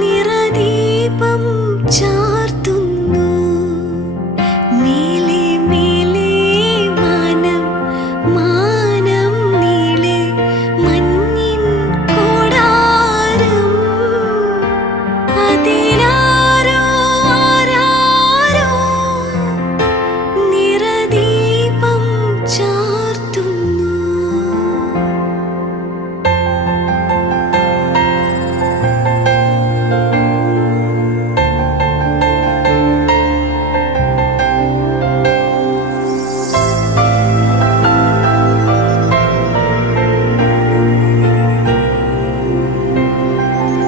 നിറദീപം ചാർത്തുന്നു. നീ